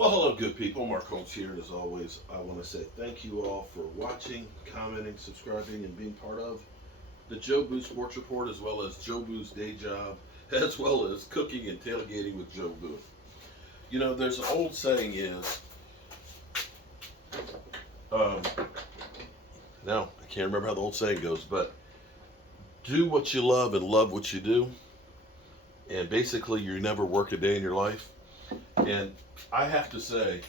Well, hello, good people. Mark Holmes here, and as always, I want to say thank you all for watching, commenting, subscribing, and being part of the Joe Boo Sports Report, as well as Joe Boo's day job, as well as cooking and tailgating with Joe Boo. You know, there's an old saying is, um, now I can't remember how the old saying goes, but do what you love and love what you do, and basically you never work a day in your life. And I have to say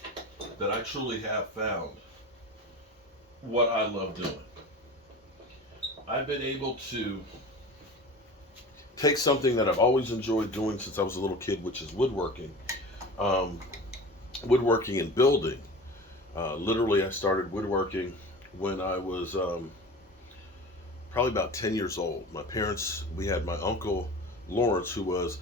that I truly have found what I love doing. I've been able to take something that I've always enjoyed doing since I was a little kid, which is woodworking, um, woodworking and building. Literally, I started woodworking when I was probably about 10 years old. My parents, we had my uncle Lawrence, who was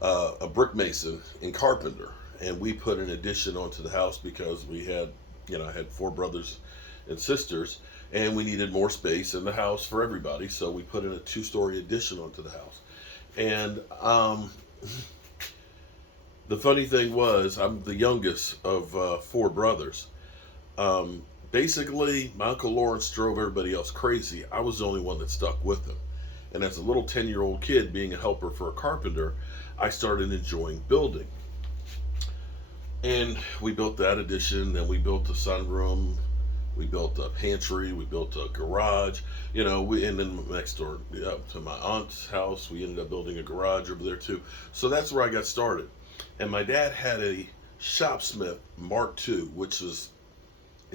a brick mason and carpenter, and we put an addition onto the house because we had, I had four brothers and sisters, and we needed more space in the house for everybody, so we put in a two-story addition onto the house. And the funny thing was, I'm the youngest of four brothers. Basically, my Uncle Lawrence drove everybody else crazy. I was the only one that stuck with him. And as a little 10-year-old kid, being a helper for a carpenter, I started enjoying building. And we built that addition, then we built a sunroom, we built a pantry, we built a garage, and then next door to my aunt's house, we ended up building a garage over there too. So that's where I got started. And my dad had a Shopsmith Mark II, it's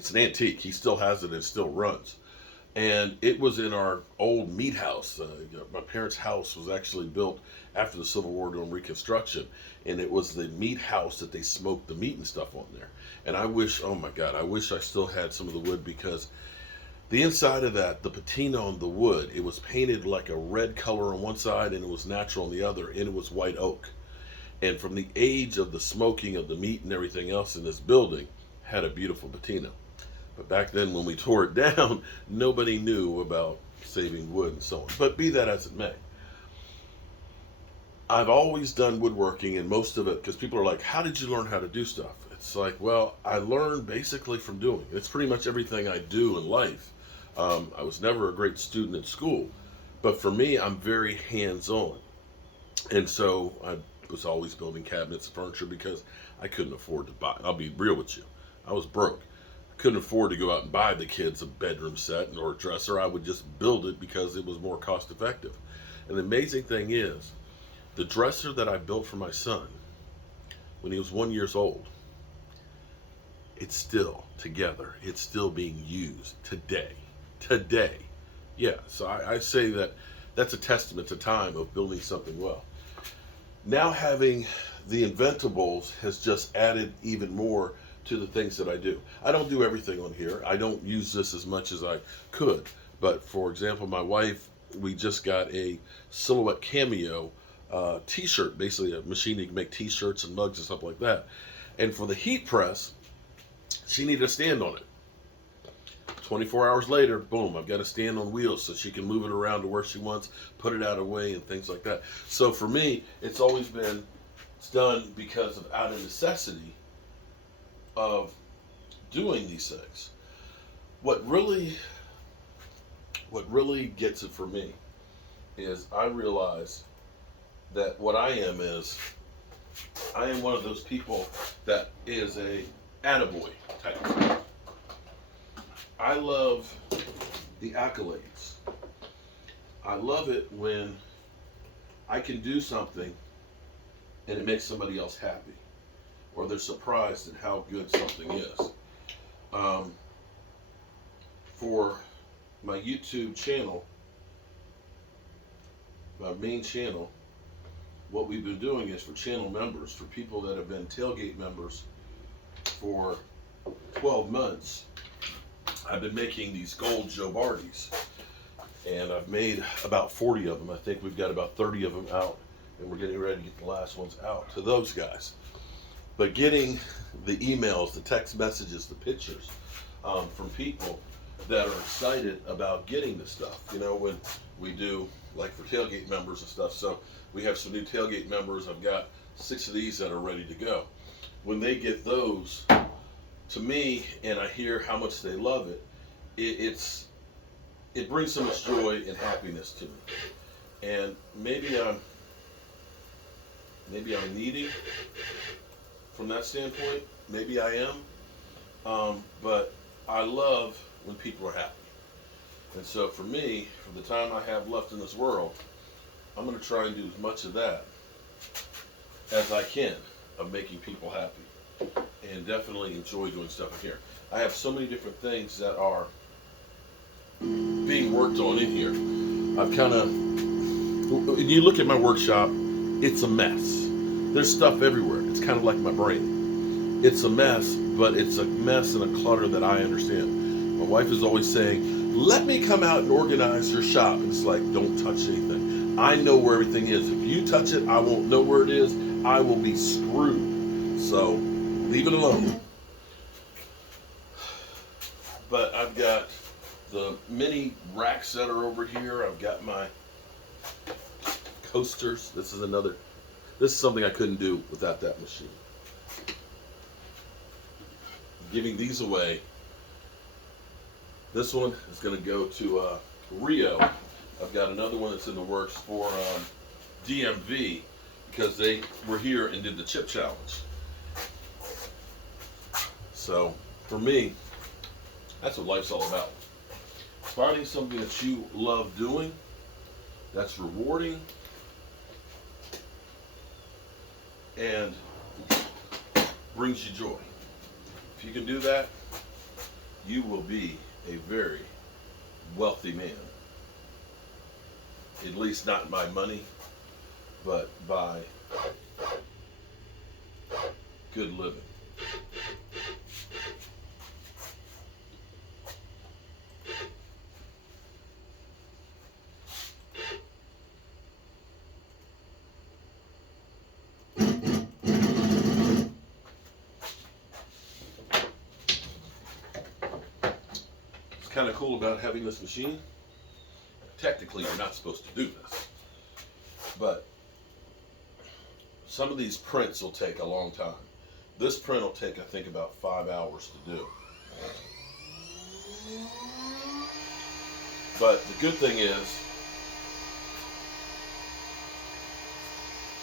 an antique. He still has it and it still runs. And it was in our old meat house. My parents' house was actually built after the Civil War during Reconstruction, and it was the meat house that they smoked the meat and stuff on there. And I wish, oh my God, I wish I still had some of the wood, because the inside of that, the patina on the wood, it was painted like a red color on one side and it was natural on the other, and it was white oak. And from the age of the smoking of the meat and everything else in this building, had a beautiful patina. But back then, when we tore it down, nobody knew about saving wood and so on. But be that as it may, I've always done woodworking, and most of it, because people are like, how did you learn how to do stuff? It's like, well, I learned basically from doing. It's pretty much everything I do in life. I was never a great student in school, but for me, I'm very hands-on. And so I was always building cabinets and furniture because I couldn't afford to buy. I'll be real with you. I was broke. Couldn't afford to go out and buy the kids a bedroom set or a dresser. I would just build it because it was more cost effective. And the amazing thing is, the dresser that I built for my son when he was 1 year old, it's still together. It's still being used today. Today. Yeah, so I say that that's a testament to time of building something well. Now having the Inventables has just added even more to the things that I do. I don't do everything on here. I don't use this as much as I could. But for example, my wife, we just got a Silhouette Cameo t-shirt, basically a machine that can make t-shirts and mugs and stuff like that. And for the heat press, she needed a stand on it. 24 hours later, boom, I've got a stand on wheels so she can move it around to where she wants, put it out of the way and things like that. So for me, it's done because of out of necessity of doing these things. What really gets it for me is I realize that what I am one of those people that is a attaboy type. I love the accolades. I love it when I can do something and it makes somebody else happy, or they're surprised at how good something is. For my YouTube channel, my main channel, what we've been doing is for channel members, for people that have been tailgate members for 12 months, I've been making these gold Joe Bardies. And I've made about 40 of them. I think we've got about 30 of them out, and we're getting ready to get the last ones out to those guys. But getting the emails, the text messages, the pictures from people that are excited about getting the stuff, when we do, like for tailgate members and stuff. So we have some new tailgate members. I've got 6 of these that are ready to go. when they get those to me and I hear how much they love it, it brings so much joy and happiness to me. And maybe I'm needy from that standpoint. Maybe I am. But I love when people are happy. And so for me, for the time I have left in this world, I'm going to try and do as much of that as I can of making people happy. And definitely enjoy doing stuff in here. I have so many different things that are being worked on in here. I've kind of, when you look at my workshop, it's a mess. There's stuff everywhere. It's kind of like my brain. It's a mess, but it's a mess and a clutter that I understand. My wife is always saying, let me come out and organize your shop. And it's like, don't touch anything. I know where everything is. If you touch it, I won't know where it is. I will be screwed. So leave it alone. But I've got the mini rack setter over here. I've got my coasters. This is something I couldn't do without that machine. Giving these away. This one is going to go to Rio. I've got another one that's in the works for DMV because they were here and did the chip challenge. So for me, that's what life's all about. Finding something that you love doing, that's rewarding, and brings you joy. If you can do that, you will be a very wealthy man. At least not by money, but by good living. Kind of cool about having this machine. Technically, you're not supposed to do this, but some of these prints will take a long time. This print will take, I think, about 5 hours to do. But the good thing is,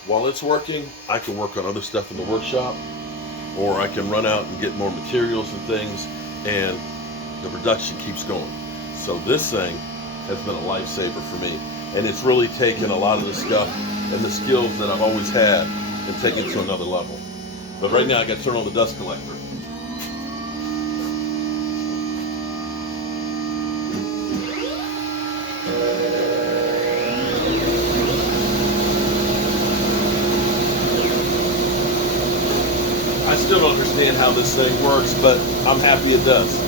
while it's working, I can work on other stuff in the workshop, or I can run out and get more materials and things, and the production keeps going. So this thing has been a lifesaver for me, and it's really taken a lot of the stuff and the skills that I've always had and taken it to another level. But right now I got to turn on the dust collector. I still don't understand how this thing works, but I'm happy it does.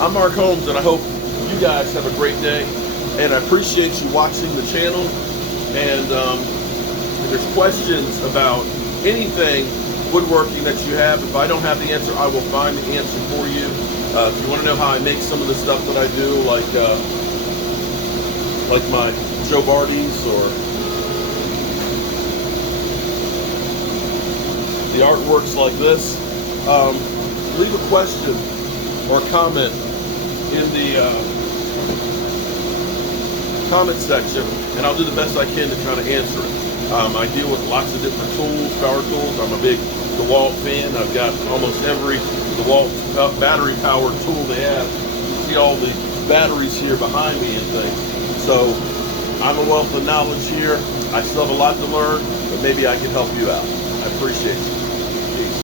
I'm Mark Holmes, and I hope you guys have a great day, and I appreciate you watching the channel. And if there's questions about anything woodworking that you have, if I don't have the answer, I will find the answer for you. If you want to know how I make some of the stuff that I do, like my Joe Barty's or the artworks like this, leave a question or comment in the comment section, and I'll do the best I can to try to answer it. I deal with lots of different tools, power tools. I'm a big DeWalt fan. I've got almost every DeWalt battery powered tool they have. You see all the batteries here behind me and things. So I'm a wealth of knowledge here. I still have a lot to learn, but maybe I can help you out. I appreciate you.